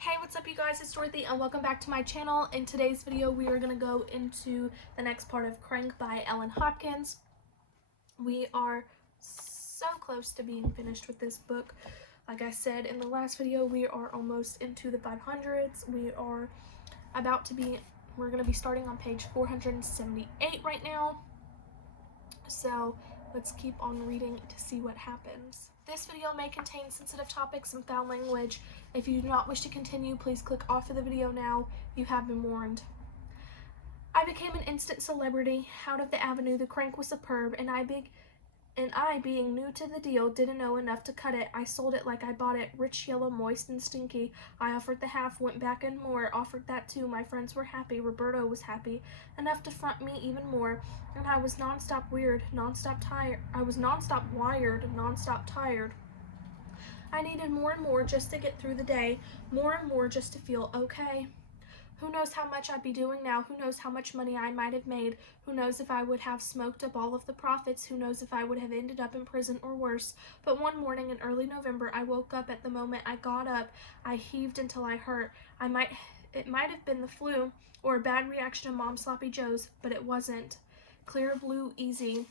Hey, what's up you guys? It's Dorothy and welcome back to my channel. In today's video, we are going to go into the next part of Crank by Ellen Hopkins. We are so close to being finished with this book. Like I said in the last video, we are almost into the 500s. We're going to be starting on page 478 right now. So let's keep on reading to see what happens. This video may contain sensitive topics and foul language. If you do not wish to continue, please click off of the video now. You have been warned. I became an instant celebrity. Out of the avenue, the crank was superb, and I, being new to the deal, didn't know enough to cut it. I sold it like I bought it, rich, yellow, moist, and stinky. I offered the half, went back and more, offered that too. My friends were happy, Roberto was happy, enough to front me even more, and I was non-stop weird, non-stop tired. I was non-stop wired, non-stop tired. I needed more and more just to get through the day, more and more just to feel okay. Who knows how much I'd be doing now? Who knows how much money I might have made? Who knows if I would have smoked up all of the profits? Who knows if I would have ended up in prison or worse? But one morning in early November, I woke up. At the moment I got up, I heaved until I hurt. It might have been the flu or a bad reaction to Mom's Sloppy Joes, but it wasn't. Clear blue easy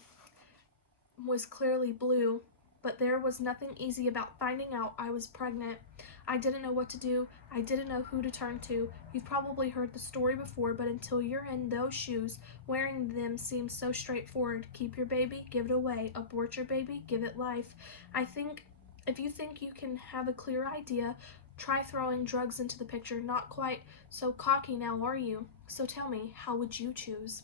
was clearly blue, but there was nothing easy about finding out I was pregnant. I didn't know what to do. I didn't know who to turn to. You've probably heard the story before, but until you're in those shoes, wearing them seems so straightforward. Keep your baby, give it away. Abort your baby, give it life. If you think you can have a clear idea, try throwing drugs into the picture. Not quite so cocky now, are you? So tell me, how would you choose?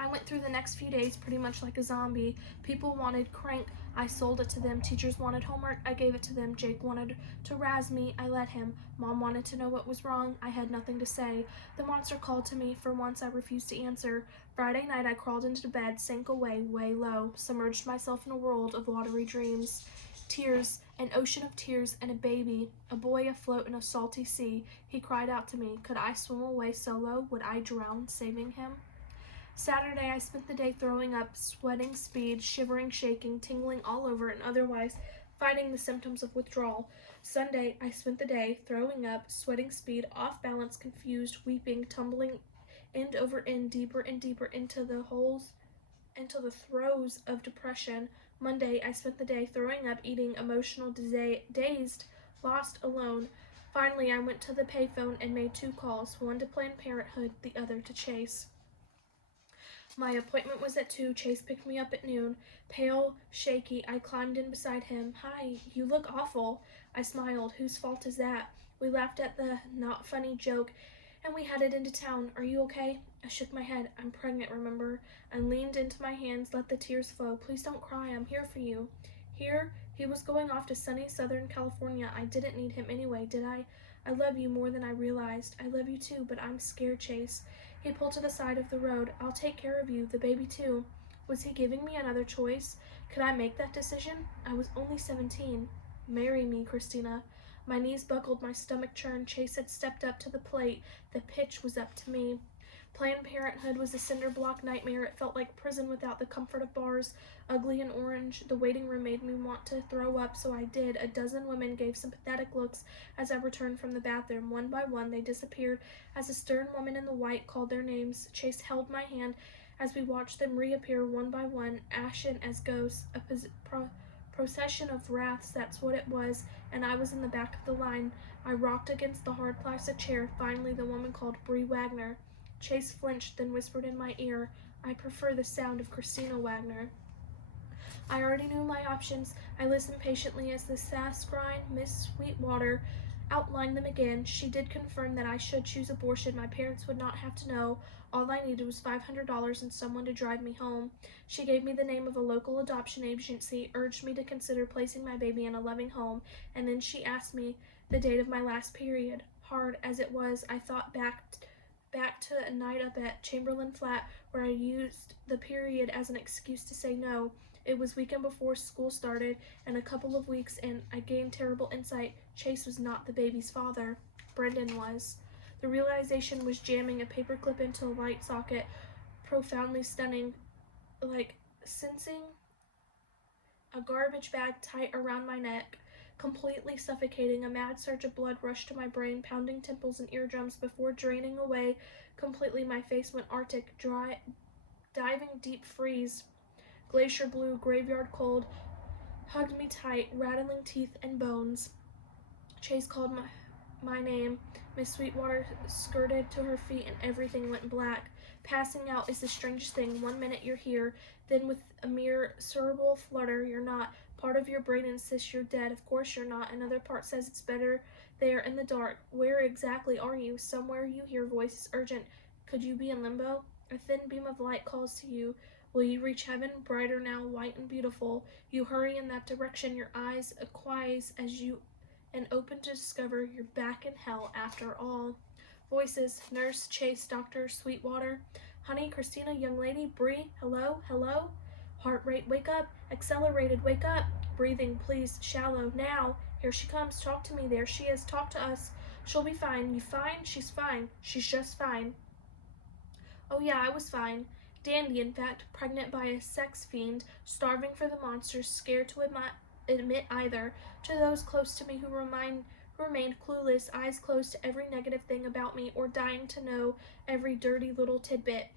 I went through the next few days pretty much like a zombie. People wanted crank, I sold it to them. Teachers wanted homework, I gave it to them. Jake wanted to razz me, I let him. Mom wanted to know what was wrong, I had nothing to say. The monster called to me, for once I refused to answer. Friday night I crawled into bed, sank away, way low, submerged myself in a world of watery dreams. Tears, an ocean of tears, and a baby, a boy afloat in a salty sea. He cried out to me, could I swim away solo? Would I drown, saving him? Saturday, I spent the day throwing up, sweating speed, shivering, shaking, tingling all over, and otherwise fighting the symptoms of withdrawal. Sunday, I spent the day throwing up, sweating speed, off balance, confused, weeping, tumbling end over end, deeper and deeper into the throes of depression. Monday, I spent the day throwing up, eating, emotional, dazed, lost, alone. Finally, I went to the payphone and made 2 calls, one to Planned Parenthood, the other to Chase. My appointment was at 2. Chase picked me up at noon. Pale, shaky, I climbed in beside him. Hi, you look awful. I smiled. Whose fault is that? We laughed at the not funny joke, and we headed into town. Are you okay? I shook my head. I'm pregnant, remember? I leaned into my hands, let the tears flow. Please don't cry. I'm here for you. Here? He was going off to sunny Southern California. I didn't need him anyway, did I? I love you more than I realized. I love you too, but I'm scared, Chase. He pulled to the side of the road. I'll take care of you, the baby too. Was he giving me another choice? Could I make that decision? I was only 17. Marry me, Christina. My knees buckled, my stomach churned. Chase had stepped up to the plate. The pitch was up to me. Planned Parenthood was a cinder block nightmare. It felt like prison without the comfort of bars. Ugly and orange, the waiting room made me want to throw up, so I did. A dozen women gave sympathetic looks as I returned from the bathroom. One by one, they disappeared as a stern woman in the white called their names. Chase held my hand as we watched them reappear one by one, ashen as ghosts. A procession of wraiths, that's what it was, and I was in the back of the line. I rocked against the hard plastic chair. Finally, the woman called Bree Wagner. Chase flinched, then whispered in my ear, I prefer the sound of Christina Wagner. I already knew my options. I listened patiently as the saccharine Miss Sweetwater outlined them again. She did confirm that I should choose abortion. My parents would not have to know. All I needed was $500 and someone to drive me home. She gave me the name of a local adoption agency, urged me to consider placing my baby in a loving home, and then she asked me the date of my last period. Hard as it was, I thought back to a night up at Chamberlain Flat where I used the period as an excuse to say no. It was weekend before school started, and a couple of weeks in, I gained terrible insight. Chase was not the baby's father. Brendan was. The realization was jamming a paperclip into a light socket, profoundly stunning, like sensing a garbage bag tight around my neck. Completely suffocating, a mad surge of blood rushed to my brain, pounding temples and eardrums before draining away completely. My face went arctic, dry, diving deep freeze. Glacier blue, graveyard cold, hugged me tight, rattling teeth and bones. Chase called my name. Miss Sweetwater skirted to her feet and everything went black. Passing out is the strangest thing. 1 minute you're here, then with a mere cerebral flutter, you're not. Part of your brain insists you're dead. Of course you're not. Another part says it's better there in the dark. Where exactly are you? Somewhere you hear voices urgent. Could you be in limbo? A thin beam of light calls to you. Will you reach heaven? Brighter now, white and beautiful. You hurry in that direction, your eyes acquiesce as you and open to discover you're back in hell after all. Voices, nurse, Chase, doctor, Sweetwater. Honey, Christina, young lady, Bree, hello, hello? Heart rate, wake up. Accelerated, wake up. Breathing, please, shallow, now. Here she comes, talk to me, there she is, talk to us. She'll be fine, you fine? She's fine, she's just fine. Oh yeah, I was fine. Dandy, in fact, pregnant by a sex fiend, starving for the monsters, scared to admit either. To those close to me who remained clueless, eyes closed to every negative thing about me, or dying to know every dirty little tidbit.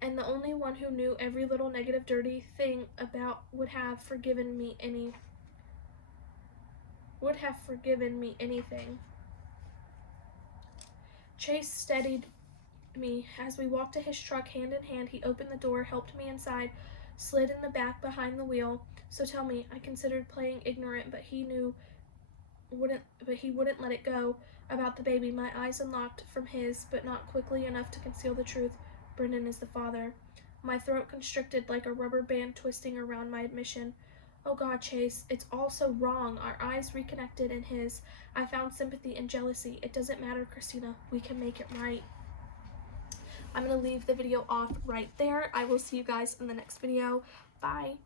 And the only one who knew every little negative dirty thing about would have forgiven me anything. Chase steadied me as we walked to his truck hand in hand. He opened the door, helped me inside, slid in the back behind the wheel. So tell me, I considered playing ignorant, but he wouldn't let it go. About the baby, my eyes unlocked from his, but not quickly enough to conceal the truth. Brendan is the father. My throat constricted like a rubber band twisting around my admission. Oh God, Chase, it's all so wrong. Our eyes reconnected in his. I found sympathy and jealousy. It doesn't matter, Christina. We can make it right. I'm going to leave the video off right there. I will see you guys in the next video. Bye.